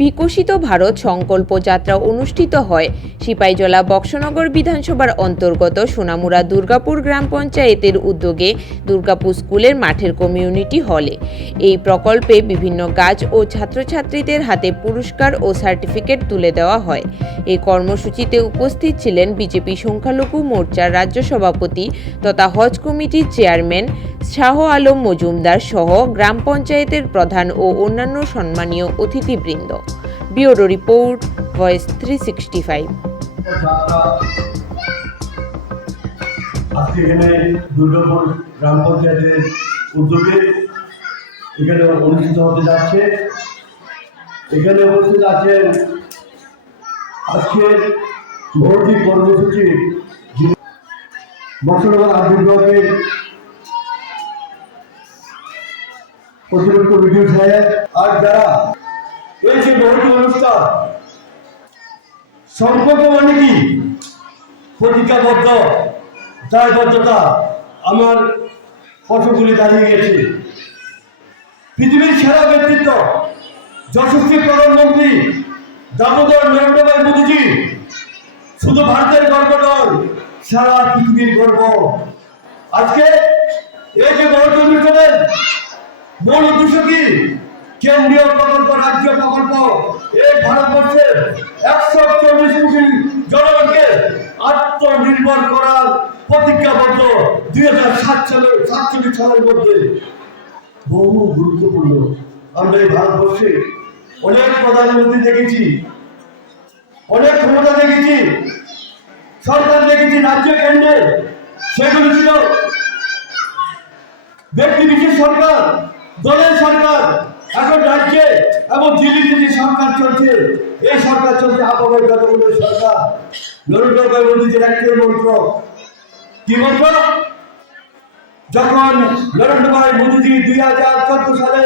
বিকশিত ভারত সংকল্প যাত্রা অনুষ্ঠিত হয় সিপাহীজলা বক্সনগর বিধানসভার অন্তর্গত সোনামুড়া দুর্গাপুর গ্রাম পঞ্চায়েতের উদ্যোগে দুর্গাপুর স্কুলের মাঠের কমিউনিটি হলে। এই প্রকল্পে বিভিন্ন গাছ ও ছাত্রছাত্রীদের হাতে পুরস্কার ও সার্টিফিকেট তুলে দেওয়া হয়। এই কর্মসূচিতে উপস্থিত ছিলেন বিজেপি সংখ্যালঘু মোর্চার রাজ্য সভাপতি তথা হজ কমিটির চেয়ারম্যান শাহ আলম মজুমদার সহ গ্রাম পঞ্চায়েতের প্রধান ও অন্যান্য সম্মানীয় অতিথিবৃন্দ। Bureau report, voice 365। আজকে এখানে দুর্গাপুর গ্রাম পঞ্চায়েতের উদ্যোগে এখানে অনুষ্ঠিত হতে যাচ্ছে। এখানে উপস্থিত আছেন আজকের ভর্তি কর্মসূচি বক্সনগর আট বিভাগের অতিরিক্ত বিডিও সাহেব, আর যারা এই যে ভর্তি অনুষ্ঠান সম্পর্ক মানে কি প্রতিজ্ঞাবদ্ধ দায়বদ্ধতা আমার ফটোগুলি দাঁড়িয়ে গেছে। পৃথিবীর সেরা ব্যক্তিত্ব যশস্বী প্রধানমন্ত্রী দামোদর নরেন্দ্র ভাই মোদীজি শুধু ভারতের গর্ব নয়, সারা পৃথিবীর গর্ব। আজকে এই যে ভর্তি অনুষ্ঠানের মূল উদ্দেশ্য কি? কেন্দ্রীয় প্রকল্প, রাজ্য প্রকল্প, এই ভারতবর্ষের 140 কোটি জনগণকে আত্মনির্ভর করার প্রতিজ্ঞাবদ্ধ 2047 সালের মধ্যে বহু গুরুত্বপূর্ণ। আমরা এই ভারতবর্ষে অনেক প্রধানমন্ত্রী দেখেছি, অনেক ক্ষমতা দেখেছি, সরকার দেখেছি রাজ্য কেন্দ্রে, সেগুলি ছিল ব্যক্তি বিশেষ সরকার, দলের সরকার। এখন রাজ্যে এবং দিল্লিতে যে সরকার চলছে, এই সরকার চলছে আপামর জনগণের সরকার। নরেন্দ্র ভাই মোদীজির একটাই মন্ত্র, কি মন্ত্র? যখন নরেন্দ্র ভাই মোদীজি 2014 সালে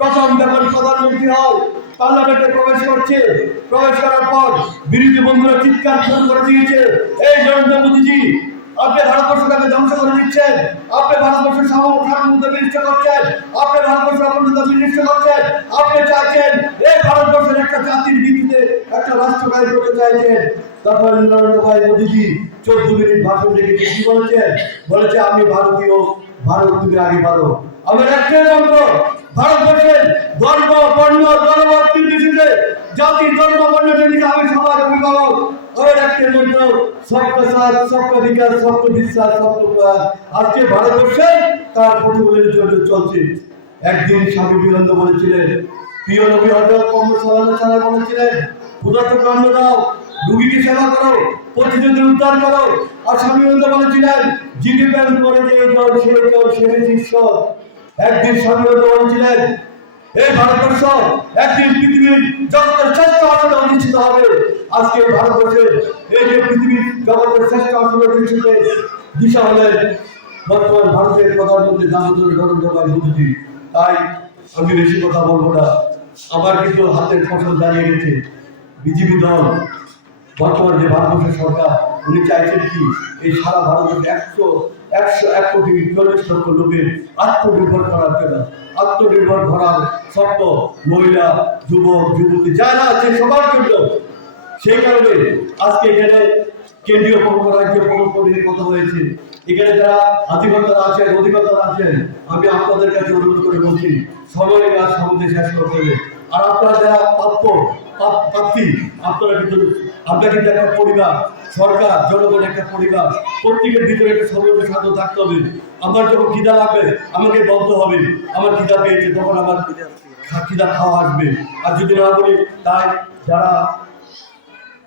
প্রথম যখন প্রধানমন্ত্রী হয়, পার্লামেন্টে প্রবেশ করার পর বিরোধী বন্ধুরা চিৎকার শুরু করে দিয়েছে, এই নরেন্দ্র মোদীজি আপনি ভারতবর্ষটাকে ধ্বংস করে দিচ্ছেন, আপনি ভারতবর্ষের সার্বভৌমত্ব বিনষ্ট করছেন, আপনি ভারতবর্ষের অখণ্ডতা বিনষ্ট করছেন, আপনি চাইছেন এই ভারতবর্ষের একটা জাতির ভিত্তিতে একটা রাষ্ট্র কায়েম করতে চাইছেন। তখন নরেন্দ্র ভাই মোদীজি 14 মিনিট ভাষণ রেখেছে, কি বলেছেন? বলেছে আমি ভারতীয়, ভারত তুমি আগে ভালো। আমার একটাই মন্ত্র, ভারতবর্ষের ধর্ম, বর্ণ, জনমত নির্বিশেষে, জাতি, ধর্ম, বর্ণ নির্বিশেষে আমি সবার অভিভাবক। আমার একটাই মন্ত্র, সবকা সাথ, সবকা বিকাশ, সবকা বিশ্বাস, সবকা প্রয়াস। আজকে ভারতবর্ষে তার প্রতিফলনের জন্য চলছে। একদিন স্বামী বিবেকানন্দ বলেছিলেন, প্রিয় নবী হযরত মুহাম্মদ সাল্লাল্লাহু আলাইহি ওয়াসাল্লাম বলেছিলেন, ক্ষুধার্তকে অন্ন দাও, রোগীকে সেবা করো, পথিকদের উদ্ধার করো। আর স্বামী বিবেকানন্দ বলেছিলেন, যিনি প্রেম করে যে জল সে ঈশ্বর। একদিন স্বামী বিবেকানন্দ বলেছিলেন, এই ভারতবর্ষ একদিন পৃথিবীর জগতের শ্রেষ্ঠ আসনে অধিষ্ঠিত হবে। আজকে ভারতবর্ষের এই যে পৃথিবীর জগতের শ্রেষ্ঠ আসনে অধিষ্ঠিত দিশা হলেন বর্তমান ভারতের প্রধানমন্ত্রী দামোদর নরেন্দ্র ভাই মোদীজি। তাই আমি বেশি কথা বলবো না, আমার কিন্তু হাতের ফসল দাঁড়িয়ে গেছে। বিজেপি দল, বর্তমান যে ভারতবর্ষের সরকার, উনি চাইছেন কি এই সারা ভারতবর্ষে 101 কোটি 40 লক্ষ লোকের আত্মনির্ভর করার জন্য, আত্মনির্ভর করার শর্ত মহিলা, যুবক, যুবতী যারা আছে সবার জন্য। সেই কারণে আজকে এখানে কেন্দ্রীয় প্রকল্প, রাজ্য প্রকল্প নিয়ে কথা হয়েছে। এখানে যারা আধিপত্যরা আছেন, অধিকর্তারা আছেন, আমি আপনাদের কাছে অনুরোধ করে বলছি, সময়ের কাজ সমাজে শেষ করতে হবে। আর আপনারা যারা প্রার্থী, আপনারা কিন্তু একটা পরিবার, সরকার, জনগণ একটা পরিবার, প্রত্যেকের ভিতরে একটা সমন্বয় সাধন থাকতে হবে। আমার যখন খিদা লাগবে আমাকে বলতে হবে আমার খিদা পেয়েছে, তখন আমার খিদা খাওয়া আসবে। আর যদি না বলি, তাই যারা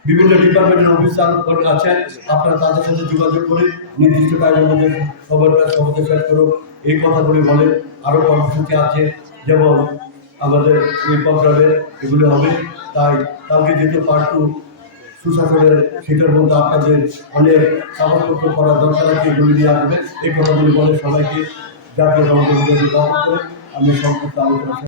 বিভিন্ন ডিপার্টমেন্টের অফিসার আছেন, আপনারা তাদের সাথে যোগাযোগ করে নির্দিষ্ট কাজের মধ্যে সবার কাজ সমাধান শেষ করুন, এই কথাগুলি বলে। আরও কর্মসূচি আছে, যেমন আমাদের ওই প্রোগ্রামে এগুলো হবে। তাই কালকে যেহেতু পার্ট 2 সুশাসনের, সেটার মধ্যে আপনাদের অনেক কাগজপত্র করার দরকার আছে, এগুলি নিয়ে আসবে। এই কথাগুলি বলে সবাইকে জাতীয় সমাজের করে আমি সংক্ষিপ্ত আলোচনা